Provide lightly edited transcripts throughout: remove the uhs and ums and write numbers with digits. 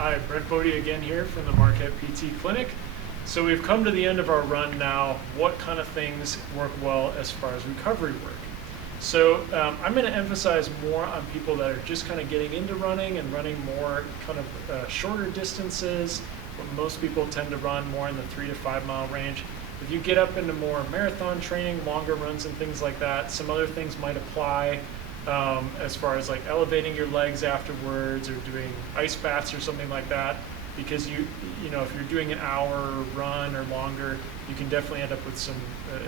Hi, Brent Bode again here from the Marquette PT Clinic. So we've come to the end of our run now. What kind of things work well as far as recovery work? So I'm going to emphasize more on people that are just kind of getting into running and running more kind of shorter distances. Most people tend to run more in the 3 to 5 mile range. If you get up into more marathon training, longer runs and things like that, some other things might apply. As far as like elevating your legs afterwards or doing ice baths or something like that, because you know, if you're doing an hour run or longer, you can definitely end up with some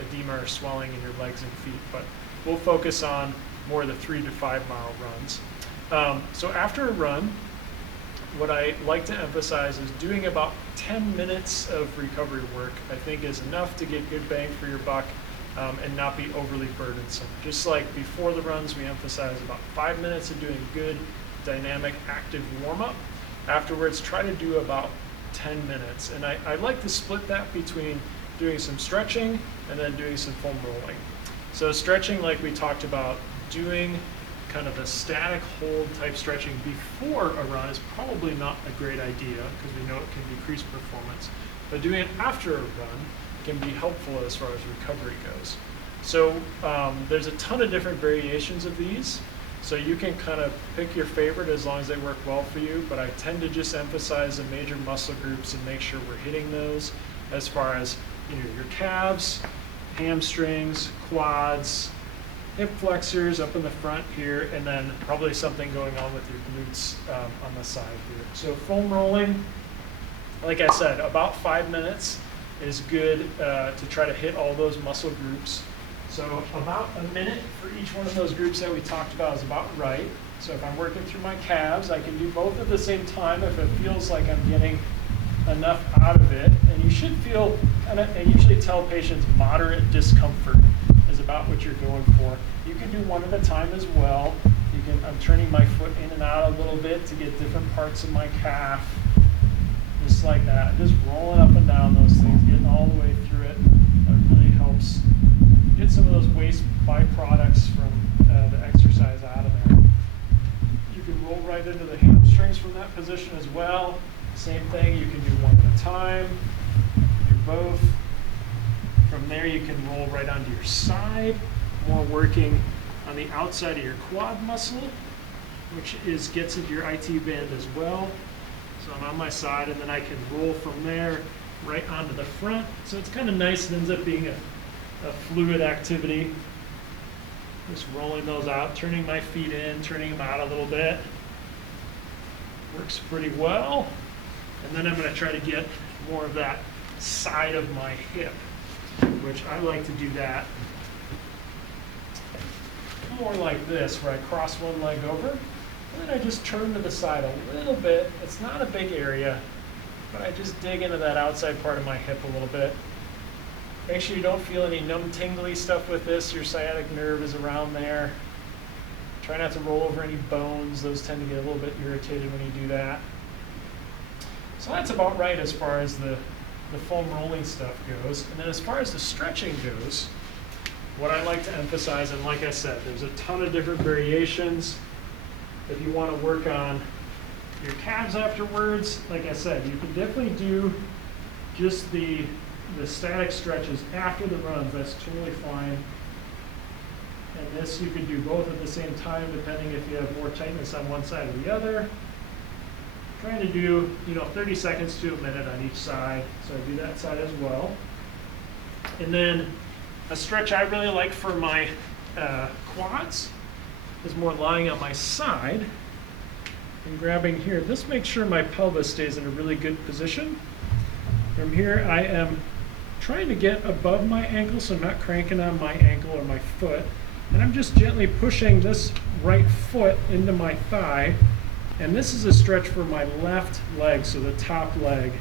edema or swelling in your legs and feet. But we'll focus on more of the 3 to 5 mile runs. So after a run, what I like to emphasize is doing about 10 minutes of recovery work, I think is enough to get good bang for your buck. And not be overly burdensome. Just like before the runs, we emphasize about 5 minutes of doing good, dynamic, active warm-up. Afterwards, try to do about 10 minutes. And I like to split that between doing some stretching and then doing some foam rolling. So stretching, like we talked about, doing kind of a static hold type stretching before a run is probably not a great idea because we know it can decrease performance. But doing it after a run can be helpful as far as recovery goes. So there's a ton of different variations of these. So you can kind of pick your favorite as long as they work well for you, but I tend to just emphasize the major muscle groups and make sure we're hitting those as far as your calves, hamstrings, quads, hip flexors up in the front here, and then probably something going on with your glutes on the side here. So foam rolling, like I said, about 5 minutes is good to try to hit all those muscle groups. So about a minute for each one of those groups that we talked about is about right. So if I'm working through my calves, I can do both at the same time if it feels like I'm getting enough out of it. And you should feel, I usually tell patients moderate discomfort is about what you're going for. You can do one at a time as well. I'm turning my foot in and out a little bit to get different parts of my calf. Just like that, just rolling up and down those things, getting all the way through it. That really helps get some of those waste byproducts from the exercise out of there. You can roll right into the hamstrings from that position as well. Same thing, you can do one at a time, do both. From there you can roll right onto your side, more working on the outside of your quad muscle, which gets into your IT band as well. So I'm on my side, and then I can roll from there right onto the front. So it's kind of nice. It ends up being a fluid activity. Just rolling those out, turning my feet in, turning them out a little bit. Works pretty well. And then I'm going to try to get more of that side of my hip, which I like to do that more like this, where I cross one leg over. And then I just turn to the side a little bit. It's not a big area, but I just dig into that outside part of my hip a little bit. Make sure you don't feel any numb, tingly stuff with this. Your sciatic nerve is around there. Try not to roll over any bones. Those tend to get a little bit irritated when you do that. So that's about right as far as the foam rolling stuff goes. And then as far as the stretching goes, what I like to emphasize, and like I said, there's a ton of different variations. If you want to work on your calves afterwards, like I said, you can definitely do just the static stretches after the runs. That's totally fine. And this you can do both at the same time, depending if you have more tightness on one side or the other. Trying to do 30 seconds to a minute on each side, so I do that side as well. And then a stretch I really like for my quads is more lying on my side and grabbing here. This makes sure my pelvis stays in a really good position. From here, I am trying to get above my ankle, so I'm not cranking on my ankle or my foot. And I'm just gently pushing this right foot into my thigh. And this is a stretch for my left leg, so the top leg.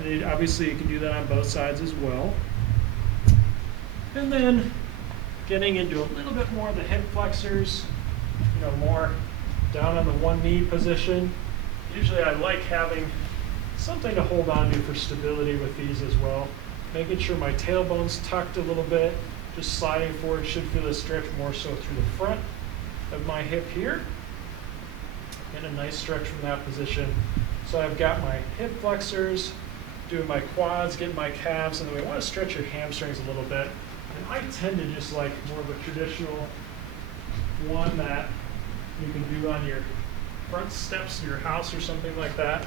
And obviously, you can do that on both sides as well. And then getting into a little bit more of the hip flexors, more down on the one knee position. Usually I like having something to hold on to for stability with these as well. Making sure my tailbone's tucked a little bit, just sliding forward should feel a stretch more so through the front of my hip here. Getting a nice stretch from that position. So I've got my hip flexors, doing my quads, getting my calves, and then we want to stretch your hamstrings a little bit. And I tend to just like more of a traditional one that you can do on your front steps of your house or something like that.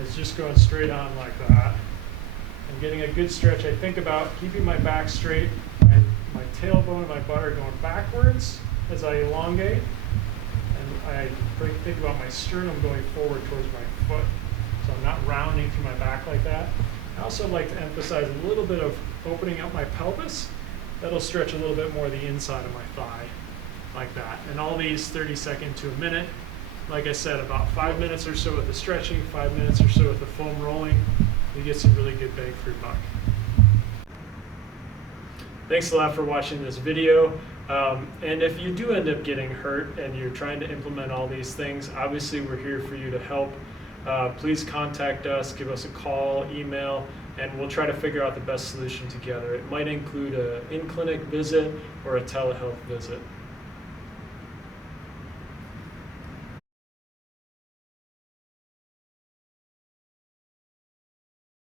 It's just going straight on like that. And getting a good stretch. I think about keeping my back straight, my tailbone and my butt are going backwards as I elongate. And I think about my sternum going forward towards my foot. So I'm not rounding through my back like that. I also like to emphasize a little bit of opening up my pelvis. That'll stretch a little bit more the inside of my thigh, like that. And all these 30 seconds to a minute. Like I said, about 5 minutes or so with the stretching, 5 minutes or so with the foam rolling. You get some really good bang for your buck. Thanks a lot for watching this video. And if you do end up getting hurt and you're trying to implement all these things, obviously we're here for you to help. Please contact us, give us a call, email, and we'll try to figure out the best solution together. It might include an in-clinic visit or a telehealth visit.